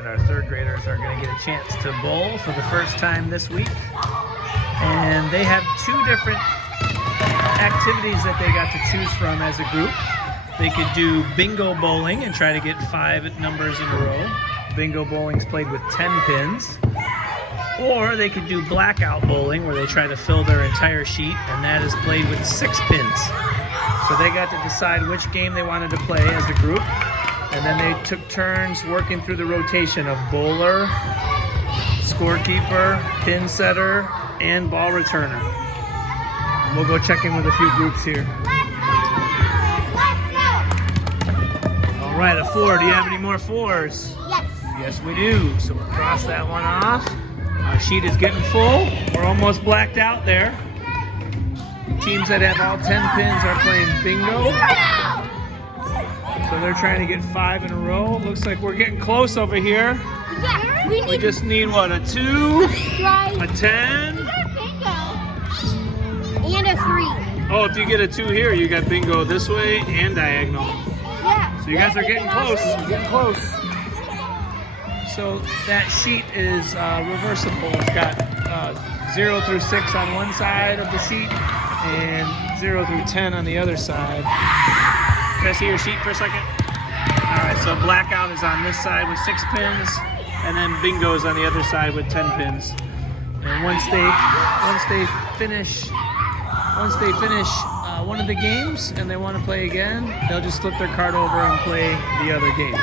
and our third graders are going to get a chance to bowl for the first time this week. And they have two different activities that they got to choose from as a group. They could do bingo bowling and try to get 5 numbers in a row. Bingo bowling's played with 10 pins. Or they could do blackout bowling, where they try to fill their entire sheet, and that is played with 6 pins. So they got to decide which game they wanted to play as a group, and then they took turns working through the rotation of bowler, scorekeeper, pin setter, and ball returner. And we'll go check in with a few groups here. All right, a 4. Do you have any more 4s? Yes. Yes, we do. So we'll cross that one off. Our sheet is getting full. We're almost blacked out there. Teams that have all 10 pins are playing bingo. So they're trying to get 5 in a row. Looks like we're getting close over here. Yeah, We just need, what, a 2, right. a 10? Bingo. And a 3. Oh, if you get a 2 here, you got bingo this way and diagonal. Yeah. So you guys are getting close. Getting close. So that sheet is reversible. It's got 0 through 6 on one side of the sheet and 0 through 10 on the other side. Can I see your sheet for a second? All right, so blackout is on this side with 6 pins, and then bingo is on the other side with 10 pins. And once they finish one of the games and they want to play again, they'll just flip their card over and play the other game.